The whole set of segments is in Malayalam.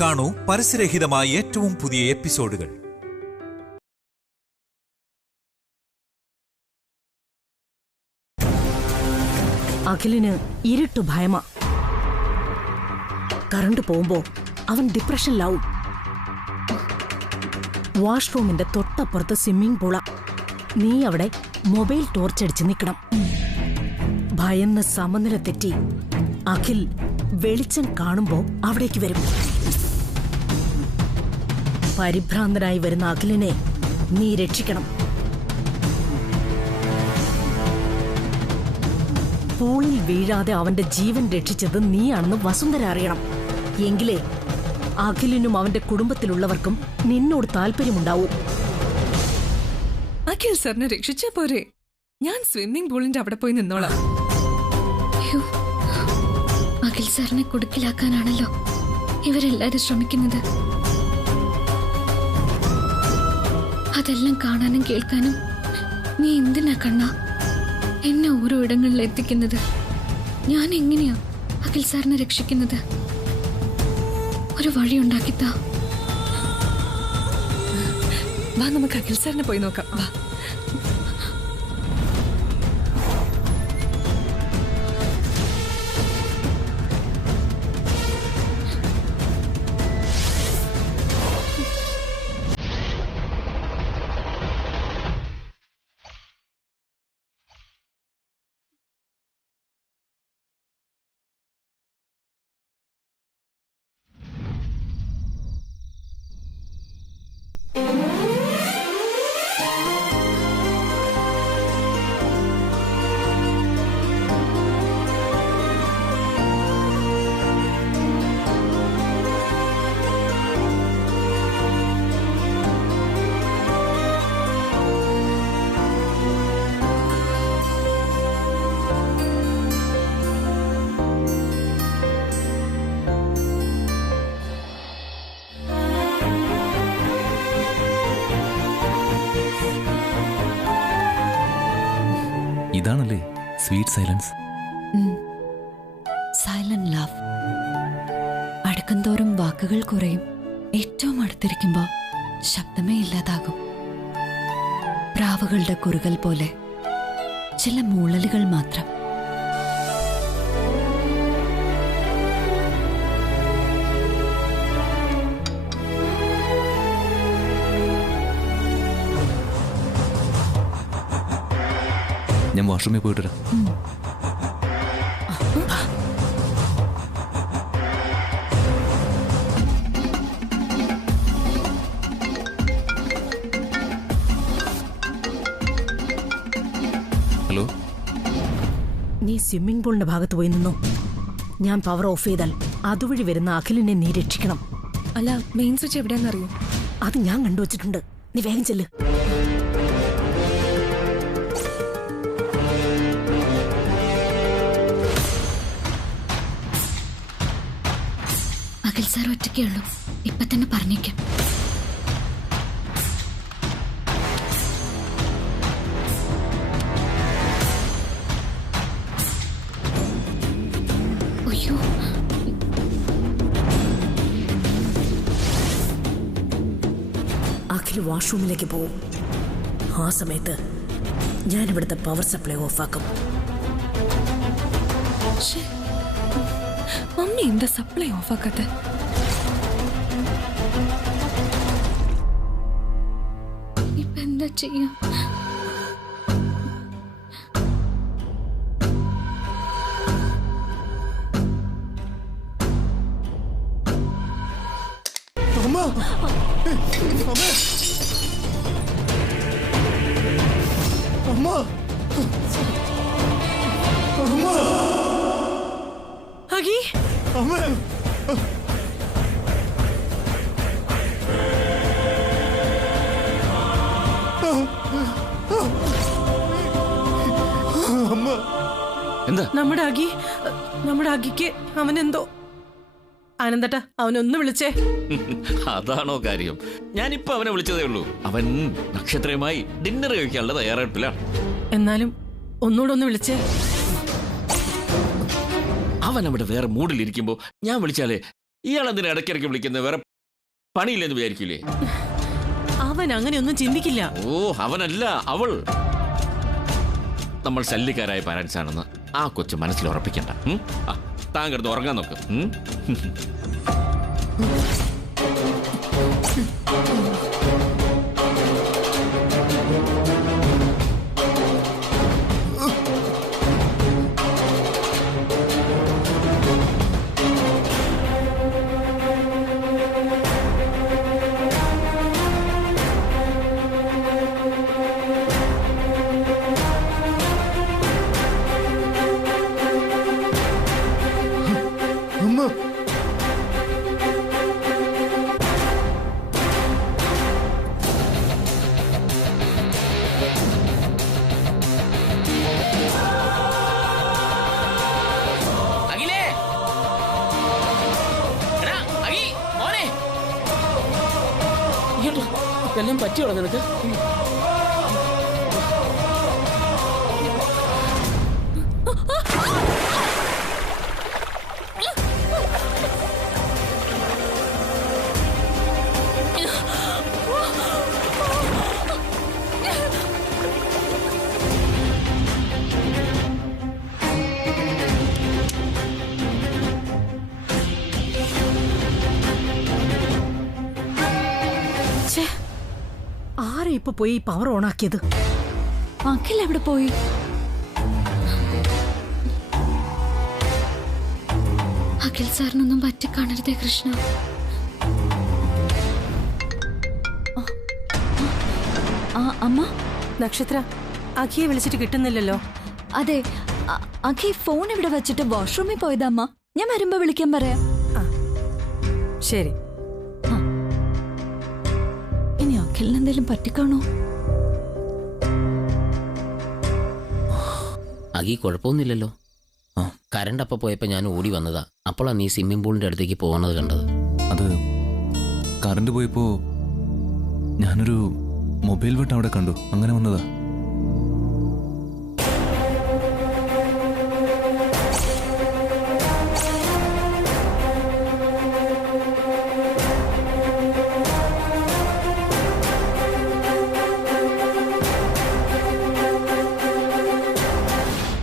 കാണൂ പരസ്യരഹിതമായ ഏറ്റവും പുതിയ എപ്പിസോഡുകൾ. അഖിലിന് ഇരുട്ടു ഭയമാ. കറണ്ട് പോകുമ്പോ അവൻ ഡിപ്രഷനിലാവും. വാഷ്റൂമിന്റെ തൊട്ടപ്പുറത്ത് സ്വിമ്മിംഗ് പൂള. നീ അവിടെ മൊബൈൽ ടോർച്ചടിച്ച് നിൽക്കണം. ഭയന്ന് സമനില തെറ്റി അഖിൽ വെളിച്ചം കാണുമ്പോ അവിടേക്ക് വരും. പരിഭ്രാന്തനായി വരുന്ന അഖിലിനെ നീ രക്ഷിക്കണം. പൂളിൽ വീഴാതെ അവന്റെ ജീവൻ രക്ഷിച്ചത് നീയാണെന്ന് വസുന്ധര അറിയണം. എങ്കിലേ അഖിലിനും അവന്റെ കുടുംബത്തിലുള്ളവർക്കും നിന്നോട് താല്പര്യമുണ്ടാവൂ. അഖിൽ സാറിനെ രക്ഷിച്ചാ പോരെ? ഞാൻ സ്വിമ്മിംഗ് പൂളിന്റെ അവിടെ പോയി നിന്നോളാം. അഖിൽ സാറിനെ കുടുക്കിലാക്കാനാണല്ലോ ഇവരെല്ലാരും ശ്രമിക്കുന്നത്. അതെല്ലാം കാണാനും കേൾക്കാനും നീ എന്തിനാ കണ്ണാ എന്നെ ഓരോ ഇടങ്ങളിൽ എത്തിക്കുന്നത്? ഞാൻ എങ്ങനെയാ അഖിൽ സാറിനെ രക്ഷിക്കുന്നത്? ഒരു വഴി ഉണ്ടാക്കിത്താ. വാ, നമുക്ക് അഖിൽ സാറിനെ പോയി നോക്കാം. വാ. ഇതാണല്ലേ സ്വീറ്റ് സൈലൻസ്. Silent love. അടുക്കുംതോറും വാക്കുകൾ കുറയും. ഏറ്റവും അടുത്തിരിക്കുമ്പോ ശബ്ദമേ ഇല്ലാതാകും. പ്രാവുകളുടെ കുറുകൽ പോലെ ചില മൂളലുകൾ മാത്രം. ഞാൻ വാഷ്റൂമിൽ പോയിട്ട് വരാം. ഹലോ, നീ സ്വിമ്മിംഗ് പൂളിന്റെ ഭാഗത്ത് പോയി നിന്നോ. ഞാൻ പവർ ഓഫ് ചെയ്താൽ അതുവഴി വരുന്ന അഖിലിനെ നീ രക്ഷിക്കണം. അല്ല, മെയിൻ സ്വിച്ച് എവിടെയാണെന്നറിയോ? അത് ഞാൻ കണ്ടുവച്ചിട്ടുണ്ട്. നീ വേഗം ചെല്ല്. അഖിൽ സാർ ഒറ്റയ്ക്കേ ഉള്ളൂ. ഇപ്പൊ തന്നെ പറഞ്ഞേക്കാം. അയ്യോ, അഖിൽ വാഷ്റൂമിലേക്ക് പോവും. ആ സമയത്ത് ഞാൻ ഇവിടുത്തെ പവർ സപ്ലൈ ഓഫാക്കും. മമ്മി എന്താ സപ്ലൈ ഓഫാക്കാത്ത? ഇപ്പൊ എന്താ ചെയ്യാ? അഖി, എന്താ? നമ്മുടെ അഖിക്ക് അവനെന്തോ. ആനന്ദട്ടാ, അവനൊന്ന് വിളിച്ചേ. അതാണോ കാര്യം? ഞാനിപ്പോ അവനെ വിളിച്ചതേ ഉള്ളൂ. അവൻ നക്ഷത്രയുമായി ഡിന്നർ കഴിക്കാനുള്ള തയ്യാറെടുപ്പിലാണ്. എന്നാലും ഒന്നുകൂടെ ഒന്ന് വിളിച്ചേ. അവൻ അവിടെ വേറെ മൂഡിലിരിക്കുമ്പോ ഞാൻ വിളിച്ചാലേ ഇയാൾ എന്തിനാ ഇടയ്ക്കിടയ്ക്ക് വിളിക്കുന്നത്? വേറെ പണിയില്ലെന്ന് വിചാരിക്കില്ലേ? അവൻ അങ്ങനെയൊന്നും ചിന്തിക്കില്ല. ഓ, അവനല്ല, അവൾ. നമ്മൾ ശല്യക്കാരായ പാരന്റ്സ് ആണെന്ന് ആ കൊച്ചു മനസ്സിൽ ഉറപ്പിക്കണ്ട. താൻ കിടന്ന് ഉറങ്ങാൻ നോക്ക്. എല്ലാം പറ്റിയോളൂ നിനക്ക്? ആരെ ഇപ്പൊ പോയി പവർ ഓൺ ആക്കിയത്? അഖിൽ എവിടെ പോയി? അഖിൽ സാറിനൊന്നും പറ്റിക്കാണരുതേ കൃഷ്ണ. അമ്മ, നക്ഷത്ര, അഖിയെ വിളിച്ചിട്ട് കിട്ടുന്നില്ലല്ലോ. അതെ, അഖി ഫോൺ ഇവിടെ വെച്ചിട്ട് വാഷ്റൂമിൽ പോയതാ അമ്മ. ഞാൻ വരുമ്പോ വിളിക്കാൻ പറയാം. ശരി. ഇനി അഖിലിന് എന്തെങ്കിലും പറ്റിക്കാണോ? അഖി കുഴപ്പമൊന്നുമില്ലല്ലോ. കരണ്ട് അപ്പം പോയപ്പോൾ ഞാൻ ഓടി വന്നതാ. അപ്പോഴാണ് നീ സ്വിമ്മിംഗ് പൂളിൻ്റെ അടുത്തേക്ക് പോകുന്നത് കണ്ടത്. അത് കറണ്ട് പോയപ്പോൾ ഞാനൊരു മൊബൈൽ വെട്ട് അവിടെ കണ്ടു, അങ്ങനെ വന്നതാ.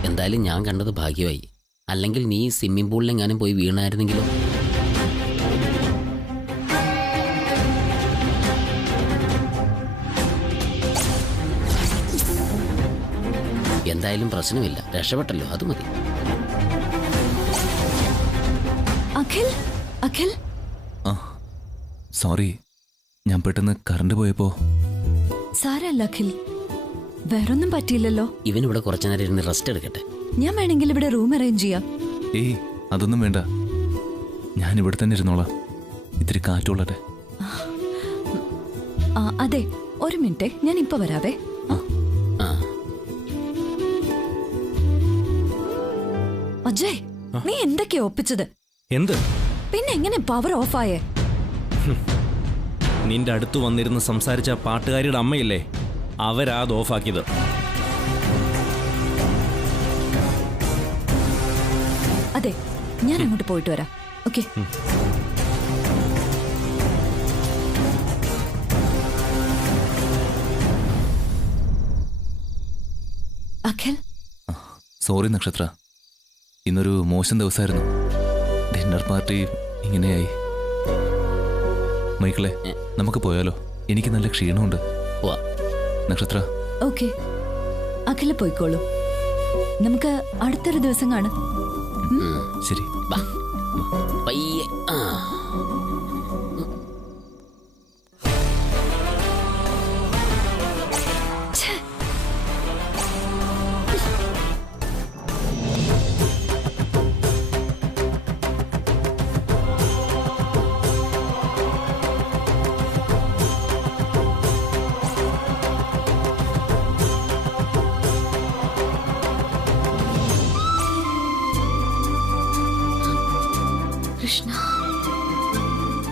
എന്തായാലും ഞാൻ കണ്ടത് ഭാഗ്യമായി. അല്ലെങ്കിൽ നീ സ്വിമ്മിംഗ് പൂളിലെങ്ങാനും പോയി വീണായിരുന്നെങ്കിലോ? എന്തായാലും പ്രശ്നമില്ല, രക്ഷപ്പെട്ടല്ലോ, അത് മതി. അഖിൽ, അഖിൽ. സോറി, ഞാൻ പെട്ടെന്ന് കറണ്ട് പോയപ്പോ. സാരല്ല അഖിൽ, വേറൊന്നും പറ്റിയില്ലല്ലോ. ഇവനിവിടെ കുറച്ചു നേരം ഇരുന്ന് റെസ്റ്റ് എടുക്കട്ടെ. ഞാൻ വേണമെങ്കിൽ ഇവിടെ റൂം അറേഞ്ച് ചെയ്യാം. ഏയ്, അതൊന്നും വേണ്ട, ഞാൻ ഇവിടെ തന്നെ ഇരുന്നോളാം. ഇത്തിരി കാറ്റുള്ളട്ടെ. അതെ, ഒരു മിനിറ്റ്, ഞാൻ ഇപ്പൊ വരാവേ. അജയ്, നീ എന്തൊക്കെയാ ഒപ്പിച്ചത്? എന്ത്? പിന്നെ എങ്ങനെ പവർ ഓഫ് ആയേ? നിന്റെ അടുത്ത് വന്നിരുന്ന് സംസാരിച്ച പാട്ടുകാരിയുടെ അമ്മയില്ലേ, അവരാ അത് ഓഫാക്കിയത്. അതെ, ഞാൻ അങ്ങോട്ട് പോയിട്ട് വരാം. ഓക്കെ. അഖിൽ. സോറി നക്ഷത്ര, ഇന്നൊരു മോശം ദിവസമായിരുന്നു. ഡിന്നർ പാർട്ടി ഇങ്ങനെയായി. മൈക്കിളെ, നമുക്ക് പോയാലോ? എനിക്ക് നല്ല ക്ഷീണമുണ്ട്. നക്ഷത്ര. ഓക്കെ, അഖില് പോയിക്കോളൂ. നമുക്ക് അടുത്തൊരു ദിവസം കാണാം. ശരി. പയ്യെ. കൃഷ്ണ,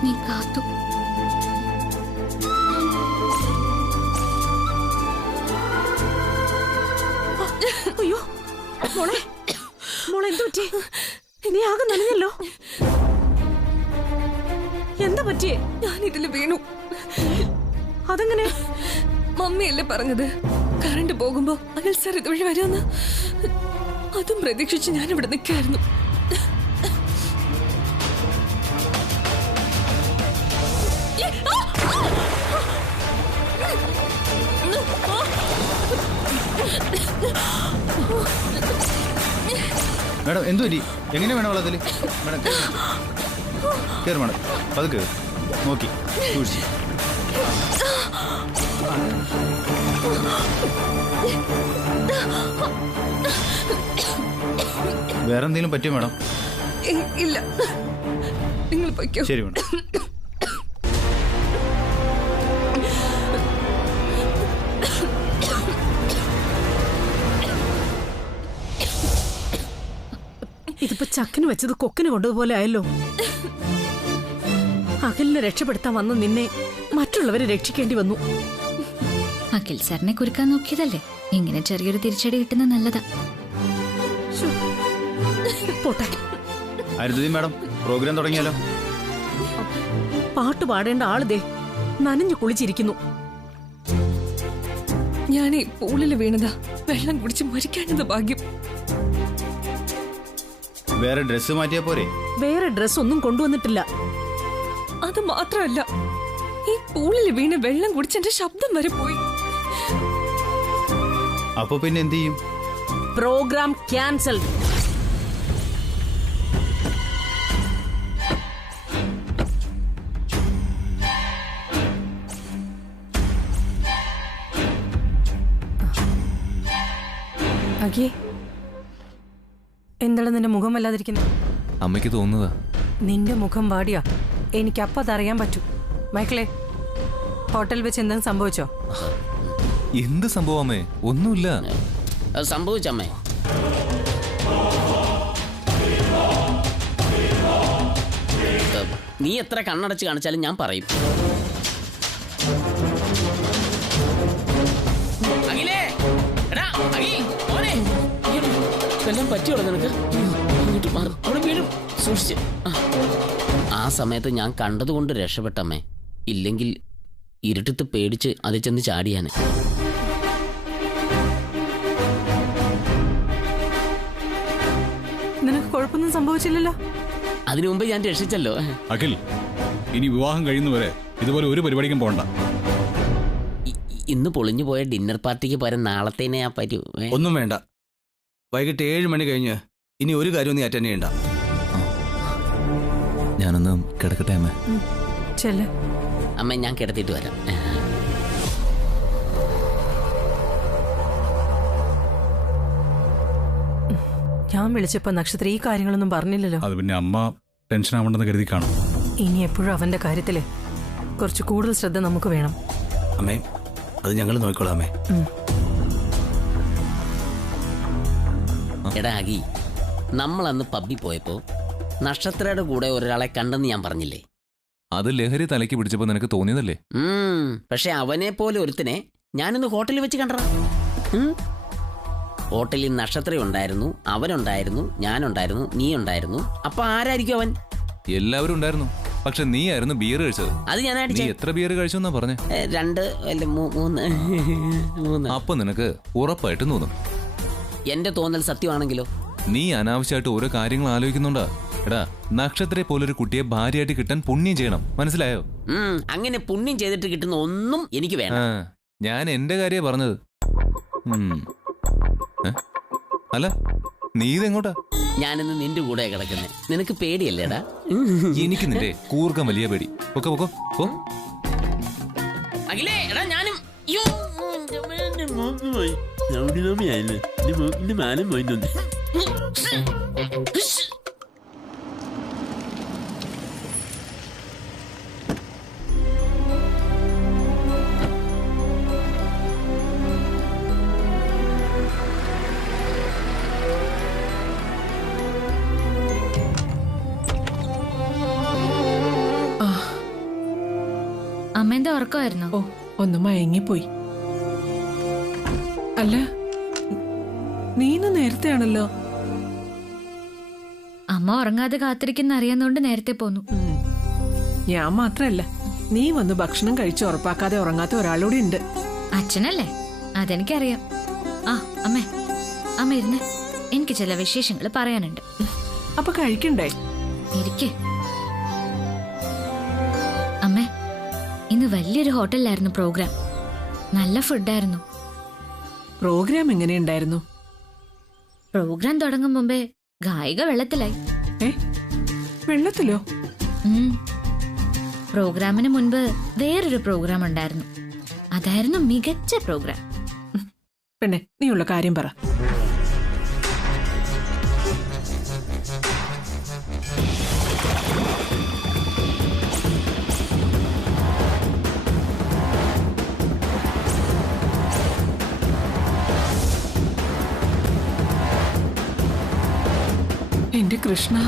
നീ കാത്തു. അയ്യോ മോളെ, മോളെ എന്തു പറ്റി? നീ ആകെ നനഞ്ഞല്ലോ. എന്താ പറ്റിയേ? ഞാൻ ഇതിൽ വീണു. അതെങ്ങനെ? മമ്മിയല്ലേ പറഞ്ഞത് കറണ്ട് പോകുമ്പോ അഖിൽ സാർ ഇതുവഴി വരുമെന്ന്. അതും പ്രതീക്ഷിച്ച് ഞാൻ ഇവിടെ നിൽക്കായിരുന്നു. മാഡം എന്തു പറ്റി? എങ്ങനെ വേണം വെള്ളത്തിൽ? മാഡം കയറി മാഡം, പതുക്കെ നോക്കി സൂക്ഷിച്ച്. വേറെ എന്തെങ്കിലും പറ്റിയോ മാഡം? ഇല്ല, നിങ്ങൾ പൊയ്ക്കോ. ശരി മാഡം. ഇതിപ്പോ ചക്കിന് വെച്ചത് കൊക്കിന് കൊണ്ടതുപോലെ ആയല്ലോ. അഖിലിനെ രക്ഷപ്പെടുത്താൻ വന്ന നിന്നെ മറ്റുള്ളവരെ രക്ഷിക്കേണ്ടി വന്നു. അഖിൽ സാറിനെ കുരുക്കാൻ നോക്കിയതല്ലേ? ഇങ്ങനെ ചെറിയൊരു തിരിച്ചടി കിട്ടുന്ന നല്ലതാ. പോട്ടെ. അരുന്ധതി മാഡം, പ്രോഗ്രാം തുടങ്ങിയാലോ? പാട്ട് പാടേണ്ട ആളിതേ നനഞ്ഞു കുളിച്ചിരിക്കുന്നു. ഞാനേ പൂളില് വീണതാ. വെള്ളം കുടിച്ച് മരിക്കാനത് ഭാഗ്യം. വേറെ ഡ്രസ്സ് മാറ്റിയാ പോരെ? വേറെ ഡ്രസ് ഒന്നും കൊണ്ടുവന്നിട്ടില്ല. അത് മാത്രമല്ല, ഈ പൂളില് വീണ് വെള്ളം കുടിച്ച് എന്റെ ശബ്ദം വരെ പോയി. അപ്പൊ പിന്നെ എന്ത് ചെയ്യും? Programme cancel. അഖി, എന്താണ് നിന്റെ മുഖം വല്ലാതിരിക്കുന്നത്? അമ്മയ്ക്ക് തോന്നുന്നതാ. നിന്റെ മുഖം വാടിയാ, എനിക്കപ്പം അതറിയാൻ പറ്റും. മൈക്കിളെ, ഹോട്ടലിൽ വെച്ച് എന്തെങ്കിലും സംഭവിച്ചോ? എന്ത് സംഭവമേ? ഒന്നുമില്ല. സംഭവിച്ചമ്മേ. നീ എത്ര കണ്ണടച്ച് കാണിച്ചാലും ഞാൻ പറയും. എല്ലാം പറ്റിയോളൂ നിനക്ക്. അവിടെ വീഴും, സൂക്ഷിച്ച്. ആ സമയത്ത് ഞാൻ കണ്ടതുകൊണ്ട് രക്ഷപ്പെട്ടമ്മേ. ഇല്ലെങ്കിൽ ഇരുട്ടത്ത് പേടിച്ച് അത് ചെന്ന് ചാടിയാന്. നിനക്ക് കുഴപ്പമൊന്നും സംഭവിച്ചില്ലല്ലോ? അതിനു മുമ്പ് ഞാൻ രക്ഷിച്ചല്ലോ. അഖിൽ, ഇനി വിവാഹം കഴിയുന്നവരെ ഇതുപോലെ ഒരു പരിപാടിക്കും പോകണ്ട. ഇന്ന് പൊളിഞ്ഞു പോയ ഡിന്നർ പാർട്ടിക്ക് പകരം നാളത്തേനെ ആ പറ്റൂ. ഒന്നും വേണ്ട. വൈകിട്ട് 7 മണി കഴിഞ്ഞ് ഇനി ഒരു കാര്യം നീ അറ്റൻഡ് ചെയ്യണ്ട. ഞാനൊന്ന് കിടക്കട്ടെ അമ്മ. ചെല്ല്. അമ്മ, ഞാൻ കിടത്തിയിട്ട് വരാം. ഞാൻ വിളിച്ചപ്പോ നക്ഷത്ര ഈ കാര്യങ്ങളൊന്നും പറഞ്ഞില്ലല്ലോ. അത് പിന്നെ അമ്മ ടെൻഷൻ ആവണ്ടെന്ന് കരുതി കാണും. ഇനി എപ്പോഴും അവന്റെ കാര്യത്തില് കുറച്ച് കൂടുതൽ ശ്രദ്ധ നമുക്ക് വേണം. അമ്മേ, അത് ഞങ്ങൾ നോക്കിക്കോളാം അമ്മേ. എടാ അഖി, നമ്മൾ അന്ന് പബ്ബിൽ പോയപ്പോ നക്ഷത്രയുടെ കൂടെ ഒരാളെ കണ്ടെന്ന് ഞാൻ പറഞ്ഞില്ലേ? അത് ലഹരി തലയ്ക്ക് പിടിച്ചപ്പോ നിനക്ക് തോന്നിയതല്ലേ? പക്ഷെ അവനെ പോലെ ഒരുത്തനെ ഞാനിന്ന് ഹോട്ടലിൽ വെച്ച് കണ്ടടാ. ഹോട്ടലിൽ നക്ഷത്ര ഉണ്ടായിരുന്നു, അവനുണ്ടായിരുന്നു, ഞാനുണ്ടായിരുന്നു, നീ ഉണ്ടായിരുന്നു. അപ്പൊ ആരായിരിക്കും അവൻ? എല്ലാവരും ഉണ്ടായിരുന്നു. പക്ഷെ നീ ആയിരുന്നു ബിയർ കഴിച്ചത്. അത് ഞാൻ നീ എത്ര ബിയർ കഴിച്ചു എന്നാ പറഞ്ഞേ? 2 അല്ല 3. അപ്പൊ നിനക്ക് ഉറപ്പായിട്ടും തോന്നും. എന്റെ തോന്നൽ സത്യമാണെങ്കിലോ? നീ അനാവശ്യമായിട്ട് ഓരോ കാര്യങ്ങൾ ആലോചിക്കുന്നുണ്ടാ. എടാ, നക്ഷത്രയെ പോലൊരു കുട്ടിയെ ഭാര്യയായിട്ട് കിട്ടാൻ പുണ്യം ചെയ്യണം, മനസ്സിലായോ? അങ്ങനെ പുണ്യം ചെയ്തിട്ട് കിട്ടുന്ന ഒന്നും എനിക്ക് വേണം. ഞാൻ എന്റെ കാര്യ പറഞ്ഞത്. അല്ല, നീ ഇതെങ്ങോട്ടാ? ഞാനിന്ന് നിന്റെ കൂടെ കിടക്കുന്നേ. നിനക്ക് പേടിയല്ലേടാ? എനിക്ക് നിന്റെ കൂർക്കം വലിയ പേടി. പൊക്കോ പൊക്കോ പോ. അഖിലേ, എടാ ഞാനും. അമ്മേന്റെ ഉറക്കമായിരുന്നോ? ഓ, ഒന്ന് മയങ്ങിപ്പോയി. അല്ല, നീന്ന് നേരത്തെയാണല്ലോ. അമ്മ ഉറങ്ങാതെ കാത്തിരിക്കുന്ന അറിയാന്നോണ്ട് നേരത്തെ പോന്നു. ഞാൻ മാത്രല്ല, നീ വന്ന് ഭക്ഷണം കഴിച്ച് ഉറപ്പാക്കാതെ ഉറങ്ങാത്ത ഒരാളൂടെ ഉണ്ട്. അച്ഛനല്ലേ? അതെനിക്കറിയാം. ആ അമ്മേ, അമ്മ ഇരുന്ന്, എനിക്ക് ചില വിശേഷങ്ങൾ പറയാനുണ്ട്. അപ്പൊ കഴിക്കണ്ടേ? ഇരിക്കേ. അമ്മേ, ഇന്ന് വലിയൊരു ഹോട്ടലിലായിരുന്നു പ്രോഗ്രാം. നല്ല ഫുഡായിരുന്നു. പ്രോഗ്രാം എങ്ങനെയുണ്ടായിരുന്നു? പ്രോഗ്രാം തുടങ്ങും മുമ്പേ ഗായിക വെള്ളത്തിലായി. വെള്ളത്തിലോ? പ്രോഗ്രാമിന് മുൻപ് വേറൊരു പ്രോഗ്രാം ഉണ്ടായിരുന്നു. അതായിരുന്നു മികച്ച പ്രോഗ്രാം. പെണ്ണെ, നീയുള്ള കാര്യം പറ. എന്റെ കൃഷ്ണ,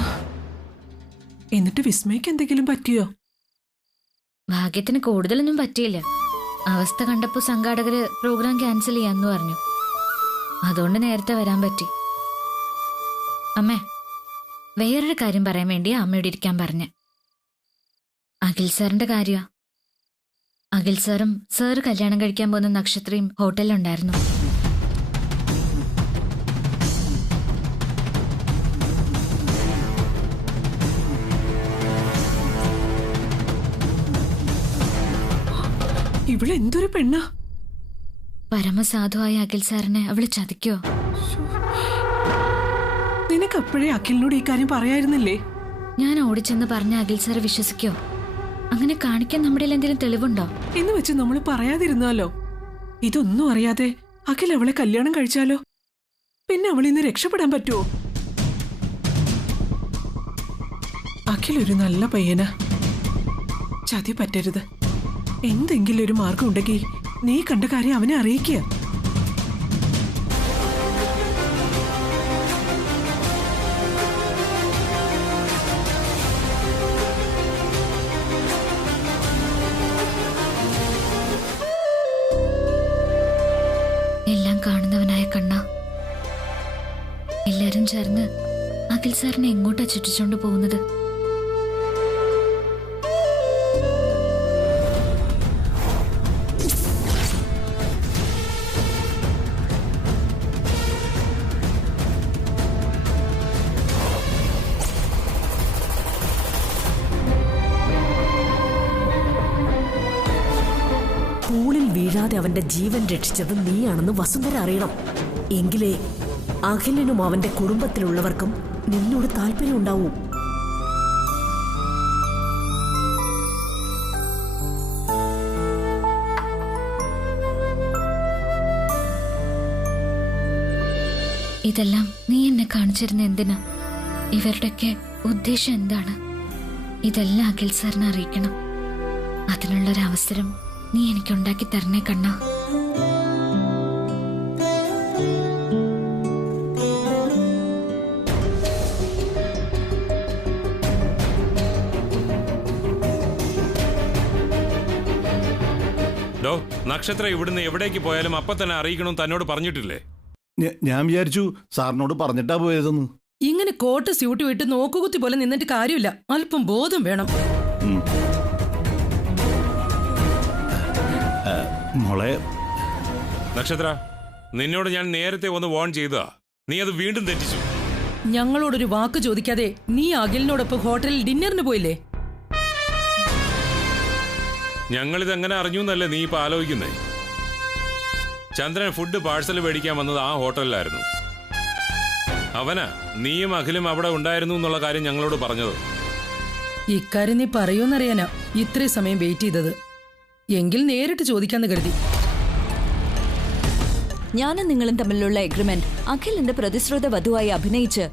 എന്നിട്ട് വിസ്മയ്ക്ക് എന്തെങ്കിലും പറ്റിയോ? ഭാഗ്യത്തിന് കൂടുതലൊന്നും പറ്റിയില്ല. അവസ്ഥ കണ്ടപ്പോ സംഘാടകര് പ്രോഗ്രാം ക്യാൻസൽ ചെയ്യാന്ന് പറഞ്ഞു. അതുകൊണ്ട് നേരത്തെ വരാൻ പറ്റി. അമ്മേ, വേറൊരു കാര്യം പറയാൻ വേണ്ടിയാ അമ്മയോട് ഇരിക്കാൻ പറഞ്ഞ. അഖിൽ സാറിന്റെ കാര്യ. അഖിൽ സാറും സാറ് കല്യാണം കഴിക്കാൻ പോകുന്ന നക്ഷത്രയും ഹോട്ടലിലുണ്ടായിരുന്നു. ഇവളെന്തൊരു പെണ്ണ! പരമസാധുവായ അഖിൽ സാറിനെ അവള് ചതിക്കോ? നിനക്ക് അപ്പോഴേ അഖിലിനോട് ഈ കാര്യം പറയായിരുന്നില്ലേ? ഞാൻ ഓടിച്ചെന്ന് പറഞ്ഞ അഖിൽ സാറ് വിശ്വസിക്കോ? അങ്ങനെ കാണിക്കാൻ നമ്മുടെ എന്തെങ്കിലും തെളിവുണ്ടോ? എന്ന് വെച്ച് നമ്മൾ പറയാതിരുന്നാലോ? ഇതൊന്നും അറിയാതെ അഖിൽ അവളെ കല്യാണം കഴിച്ചാലോ? പിന്നെ അവളിന്ന് രക്ഷപ്പെടാൻ പറ്റുമോ? അഖിൽ ഒരു നല്ല പയ്യനാ. ചതി പറ്റരുത്. എന്തെങ്കിലും ഒരു മാർഗം ഉണ്ടെങ്കിൽ നീ കണ്ട കാര്യം അവനെ അറിയിക്കുക. എല്ലാം കാണുന്നവനായ കണ്ണ, എല്ലാരും ചേർന്ന് അഖിൽ സാറിനെ എങ്ങോട്ടാ ചുറ്റിച്ചോണ്ട് പോകുന്നത്? പൂളിൽ വീഴാതെ അവന്റെ ജീവൻ രക്ഷിച്ചത് നീയാണെന്ന് വസുന്ധര അറിയണം. എങ്കിലേ അഖിലിനും അവന്റെ കുടുംബത്തിലുള്ളവർക്കും നിന്നോട് താല്പര്യം ഉണ്ടാവൂ. ഇതെല്ലാം നീ എന്നെ കാണിച്ചിരുന്ന എന്തിനാ? ഇവരുടെയൊക്കെ ഉദ്ദേശം എന്താണ്? ഇതെല്ലാം അഖിൽ സാറിനെ അറിയിക്കണം. അതിനുള്ളൊരവസരം നീ എനിക്കുണ്ടാക്കി തരണേ കണ്ണ. നക്ഷത്ര ഇവിടുന്ന് എവിടേക്ക് പോയാലും അപ്പൊ തന്നെ അറിയിക്കണം തന്നോട് പറഞ്ഞിട്ടില്ലേ? ഞാൻ വിചാരിച്ചു സാറിനോട് പറഞ്ഞിട്ടാ പോയതെന്ന്. ഇങ്ങനെ കോട്ട് സ്യൂട്ട് വിട്ട് നോക്കുകുത്തി പോലെ നിന്നിട്ട് കാര്യമില്ല. അല്പം ബോധം വേണം. മോളെ നക്ഷത്ര, നിന്നോട് ഞാൻ നേരത്തെ ഒന്ന് വാൺ ചെയ്തതാ. നീ അത് വീണ്ടും തെറ്റിച്ചു. ഞങ്ങളോടൊരു വാക്ക് ചോദിക്കാതെ നീ അഖിലിനോടൊപ്പം ഹോട്ടലിൽ ഡിന്നറിന് പോയില്ലേ? ഞങ്ങളിതെങ്ങനെ അറിഞ്ഞു എന്നല്ലേ നീ ഇപ്പൊ ആലോചിക്കുന്നേ? ചന്ദ്രൻ ഫുഡ് പാഴ്സൽ മേടിക്കാൻ വന്നത് ആ ഹോട്ടലിലായിരുന്നു. അവനാ നീയും അഖിലും അവിടെ ഉണ്ടായിരുന്നു എന്നുള്ള കാര്യം ഞങ്ങളോട് പറഞ്ഞത്. ഇക്കാര്യം നീ പറയൂന്നറിയാനാ ഇത്രയും സമയം വെയിറ്റ് ചെയ്തത്. എങ്കിൽ നേരിട്ട് ചോദിക്കാന്ന് കരുതി. ഞാനും നിങ്ങളും തമ്മിലുള്ള എഗ്രിമെന്റ് അഖിലിന്റെ പ്രതിശ്രുത വധുവായി അഭിനയിച്ച്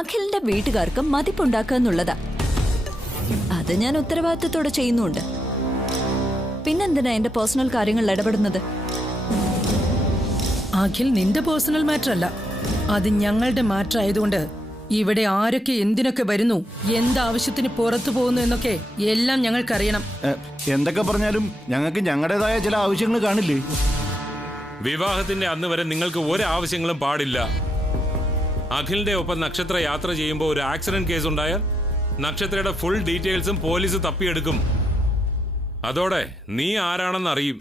അഖിലിന്റെ വീട്ടുകാർക്ക് മതിപ്പുണ്ടാക്കുക എന്നുള്ളതാ. അത് ഞാൻ ഉത്തരവാദിത്തത്തോടെ ചെയ്യുന്നുണ്ട്. പിന്നെന്തിനാ എന്റെ പേഴ്സണൽ കാര്യങ്ങളിൽ ഇടപെടുന്നത്? അഖിൽ നിന്റെ പേഴ്സണൽ മാറ്റർ അല്ല, അത് ഞങ്ങളുടെ മാറ്റർ ആയതുകൊണ്ട് ഇവിടെ ആരൊക്കെ എന്തിനൊക്കെ വരുന്നു, എന്താവശ്യത്തിന് പുറത്തു പോകുന്നു എന്നൊക്കെ എല്ലാം ഞങ്ങൾക്കറിയണം. എന്തൊക്കെ പറഞ്ഞാലും ഞങ്ങൾക്ക് ഞങ്ങളുടേതായ ചില ആവശ്യങ്ങൾ കാണില്ലേ? വിവാഹത്തിന്റെ അന്ന് വരെ നിങ്ങൾക്ക് ഒരു ആവശ്യങ്ങളും പാടില്ല. അഖിലിന്റെ ഒപ്പം നക്ഷത്ര യാത്ര ചെയ്യുമ്പോൾ ഒരു ആക്സിഡന്റ് കേസ് ഉണ്ടായാൽ നക്ഷത്രയുടെ ഫുൾ ഡീറ്റെയിൽസും പോലീസ് തപ്പിയെടുക്കും. അതോടെ നീ ആരാണെന്ന് അറിയും.